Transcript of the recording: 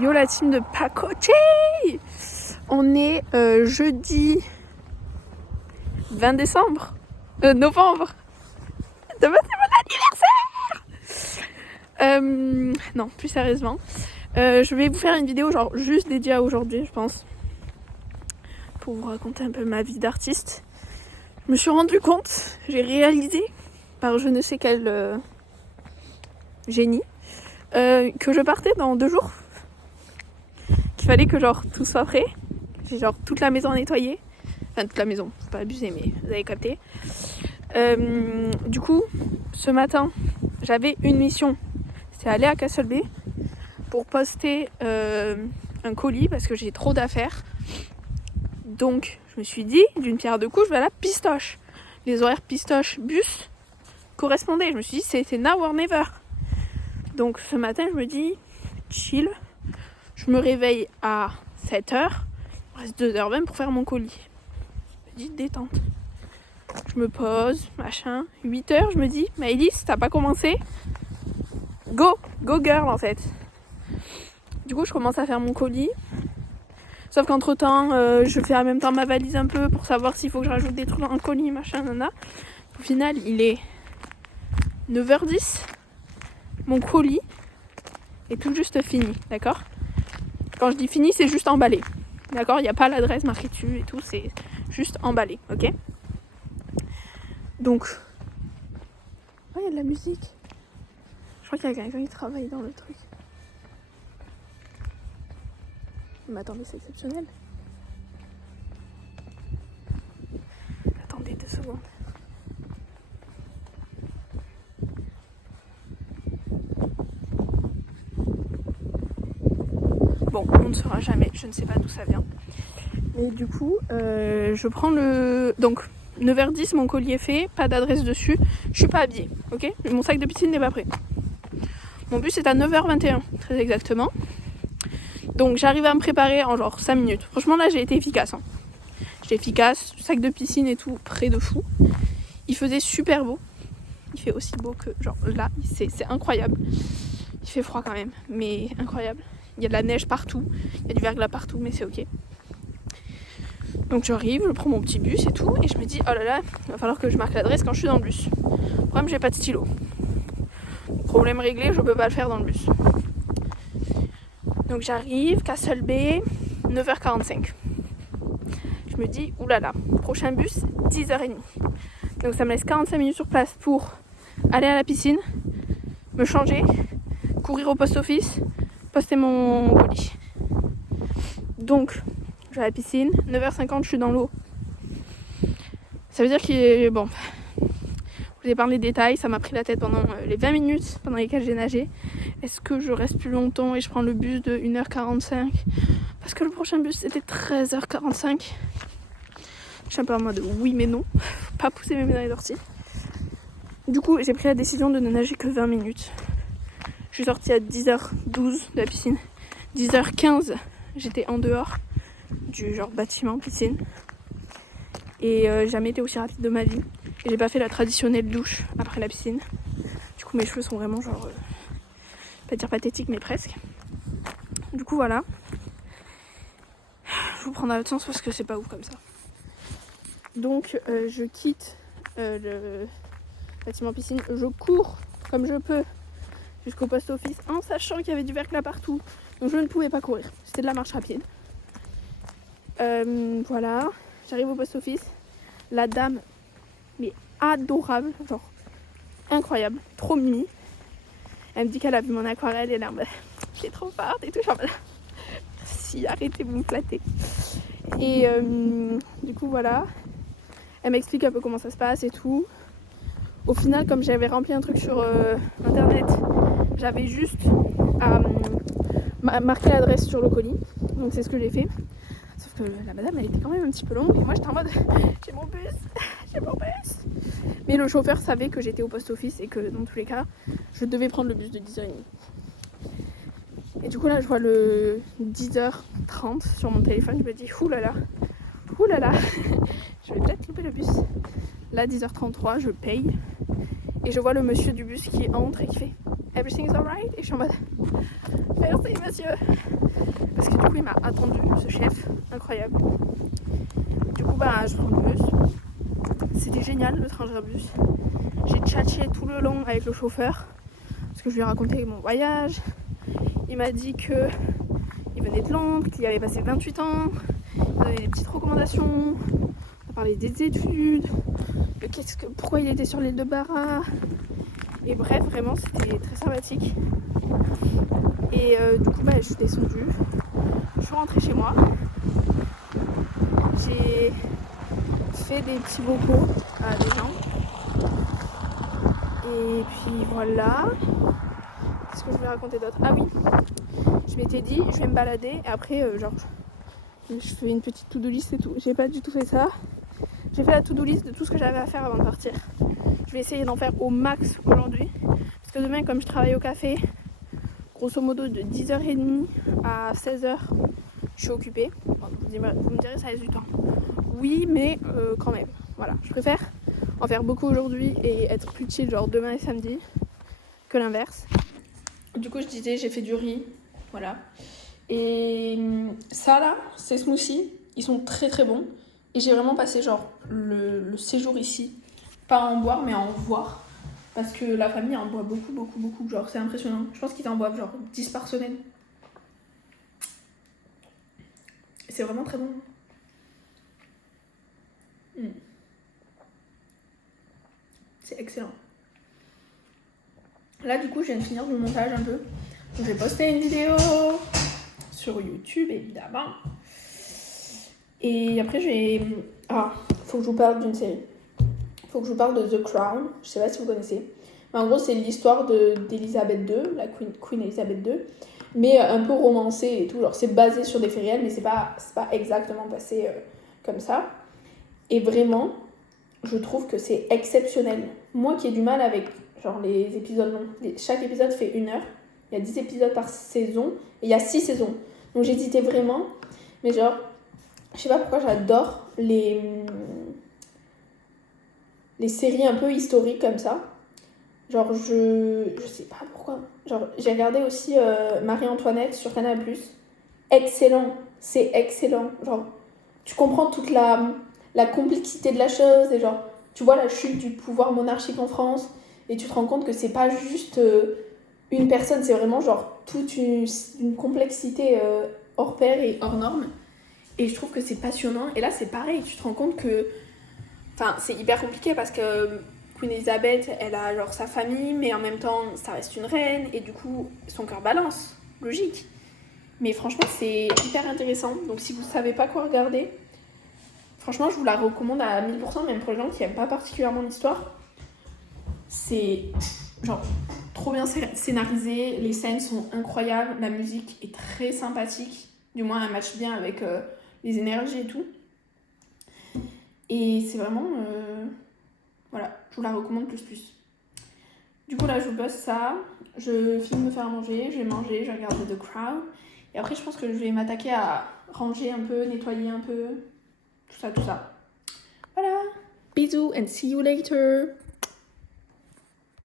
Yo la team de Pacoche. On est jeudi 20 décembre. Novembre. Demain c'est mon anniversaire. Non, plus sérieusement. Je vais vous faire une vidéo genre juste dédiée à aujourd'hui, je pense. Pour vous raconter un peu ma vie d'artiste. Je me suis rendu compte, j'ai réalisé par je ne sais quel génie que je partais dans 2 jours. Qu'il fallait que genre tout soit prêt. J'ai genre toute la maison nettoyée. Enfin toute la maison, faut pas abuser mais vous avez capté. Du coup, ce matin, j'avais une mission. C'était aller à Castle Bay pour poster un colis parce que j'ai trop d'affaires. Donc je me suis dit, d'une pierre deux coups, je vais à la pistoche. Les horaires pistoche bus correspondaient. Je me suis dit, c'est now or never. Donc ce matin, je me dis, chill. Je me réveille à 7h. Il me reste 2h20 pour faire mon colis. Je me dis, détente. Je me pose, machin. 8h, je me dis, Maëlys, t'as pas commencé? Go girl en fait. Du coup, je commence à faire mon colis. Sauf qu'entre temps, je fais en même temps ma valise un peu pour savoir s'il faut que je rajoute des trucs dans le colis, machin, nana. Au final, il est 9h10. Mon colis est tout juste fini, d'accord? Quand je dis fini, c'est juste emballé. D'accord? Il n'y a pas l'adresse marquée dessus et tout, c'est juste emballé, ok? Donc. Oh, il y a de la musique. Je crois qu'il y a quelqu'un qui travaille dans le truc. Mais attendez, c'est exceptionnel. Attendez 2 secondes. Bon, on ne saura jamais, je ne sais pas d'où ça vient. Et du coup, je prends le... Donc, 9h10, mon colis est fait, pas d'adresse dessus. Je suis pas habillée, ok? Mon sac de piscine n'est pas prêt. Mon bus est à 9h21, très exactement. Donc, j'arrive à me préparer en genre 5 minutes. Franchement, là, j'ai été efficace. Hein. J'étais efficace, sac de piscine et tout, près de fou. Il faisait super beau. Il fait aussi beau que, genre, là, c'est incroyable. Il fait froid quand même, mais incroyable. Il y a de la neige partout, il y a du verglas partout, mais c'est ok. Donc j'arrive, je prends mon petit bus et tout, et je me dis, oh là là, il va falloir que je marque l'adresse quand je suis dans le bus. Problème, j'ai pas de stylo. Problème réglé, je peux pas le faire dans le bus. Donc j'arrive, Castle Bay, 9h45. Je me dis, oulala, prochain bus, 10h30. Donc ça me laisse 45 minutes sur place pour aller à la piscine, me changer, courir au post-office, poster mon colis. Donc, je vais à la piscine, 9h50, je suis dans l'eau. Ça veut dire qu'il est... Bon, je vous ai parlé des détails, ça m'a pris la tête pendant les 20 minutes pendant lesquelles j'ai nagé. Est-ce que je reste plus longtemps et je prends le bus de 1h45? Parce que le prochain bus, c'était 13h45. Je suis un peu en mode oui mais non, faut pas pousser mes médailles d'ortie. Du coup, j'ai pris la décision de ne nager que 20 minutes. Je suis sortie à 10h12 de la piscine. 10h15, j'étais en dehors du genre bâtiment piscine. Et jamais été aussi rapide de ma vie. Et j'ai pas fait la traditionnelle douche après la piscine. Du coup, mes cheveux sont vraiment genre... pas dire pathétiques, mais presque. Du coup, voilà. Je vous prends dans l'autre sens parce que c'est pas ouf comme ça. Donc, je quitte le bâtiment piscine. Je cours comme je peux jusqu'au post-office en sachant qu'il y avait du verglas partout. Donc je ne pouvais pas courir. C'était de la marche rapide. Voilà. J'arrive au post-office. La dame, mais adorable. Genre incroyable. Trop mimi. Elle me dit qu'elle a vu mon aquarelle et là, je suis trop forte et tout. Genre, si, arrêtez, vous me flattez. Et du coup, voilà. Elle m'explique un peu comment ça se passe et tout. Au final, comme j'avais rempli un truc sur internet, j'avais juste à marquer l'adresse sur le colis. Donc c'est ce que j'ai fait. Sauf que la madame, elle était quand même un petit peu longue. Et moi, j'étais en mode, j'ai mon bus, j'ai mon bus. Mais le chauffeur savait que j'étais au post-office et que dans tous les cas, je devais prendre le bus de 10h30. Et du coup, là, je vois le 10h30 sur mon téléphone. Je me dis, oulala, je vais peut-être louper le bus. Là, 10h33, je paye. Et je vois le monsieur du bus qui entre et qui fait Everything is alright. Et je suis en mode Merci monsieur. Parce que du coup il m'a attendu, ce chef, incroyable. Du coup je prends le bus. C'était génial le train Grabus. J'ai tchatché tout le long avec le chauffeur. Parce que je lui ai raconté mon voyage. Il m'a dit que il venait de Londres, qu'il y avait passé 28 ans. Il m'a donné des petites recommandations. On a parlé des études. De pourquoi il était sur l'île de Barra. Et bref, vraiment c'était très sympathique. Et du coup je suis descendue. Je suis rentrée chez moi. J'ai fait des petits vocaux à des gens. Et puis voilà. Qu'est-ce que je voulais raconter d'autre? Ah oui, je m'étais dit je vais me balader et après je fais une petite to-do list et tout. J'ai pas du tout fait ça. J'ai fait la to-do list de tout ce que j'avais à faire avant de partir. Je vais essayer d'en faire au max aujourd'hui. Parce que demain, comme je travaille au café, grosso modo de 10h30 à 16h, je suis occupée. Bon, vous me direz ça laisse du temps. Oui, mais quand même. Voilà, je préfère en faire beaucoup aujourd'hui et être plus chill genre demain et samedi que l'inverse. Du coup, je disais, j'ai fait du riz. Voilà. Et ça là, ces smoothies, ils sont très très bons. Et j'ai vraiment passé genre le séjour ici, pas à en boire mais à en voir. Parce que la famille en boit beaucoup. Genre c'est impressionnant. Je pense qu'ils en boivent genre 10 par semaine. C'est vraiment très bon. C'est excellent. Là du coup je viens de finir le montage un peu. Donc, je vais poster une vidéo sur YouTube évidemment. Et après faut que je vous parle d'une série. Faut que je vous parle de The Crown. Je sais pas si vous connaissez. Mais en gros c'est l'histoire d'Elisabeth II, la Queen Elizabeth II. Mais un peu romancée et tout. Genre c'est basé sur des faits réels mais c'est pas exactement passé comme ça. Et vraiment, je trouve que c'est exceptionnel. Moi qui ai du mal avec genre les épisodes longs. Chaque épisode fait 1 heure. Il y a 10 épisodes par saison. Et il y a 6 saisons. Donc j'hésitais vraiment. Mais genre, je sais pas pourquoi j'adore les séries un peu historiques comme ça. Genre je sais pas pourquoi. Genre j'ai regardé aussi Marie-Antoinette sur Canal+. Excellent. C'est excellent. Genre tu comprends toute la complexité de la chose. Et genre tu vois la chute du pouvoir monarchique en France. Et tu te rends compte que c'est pas juste une personne. C'est vraiment genre toute une complexité hors pair et hors norme. Et je trouve que c'est passionnant. Et là c'est pareil. Tu te rends compte que... Enfin c'est hyper compliqué parce que... Queen Elizabeth, elle a genre sa famille, mais en même temps, ça reste une reine, et du coup, son cœur balance, logique. Mais franchement, c'est hyper intéressant, donc si vous savez pas quoi regarder, franchement, je vous la recommande à 1000%, même pour les gens qui aiment pas particulièrement l'histoire. C'est genre trop bien scénarisé, les scènes sont incroyables, la musique est très sympathique, du moins elle matche bien avec les énergies et tout. Et c'est vraiment... Voilà, je vous la recommande plus. Du coup là je bosse ça, je finis de me faire manger, je vais manger, je regarde The Crown. Et après je pense que je vais m'attaquer à ranger un peu, nettoyer un peu, tout ça. Voilà, bisous and see you later.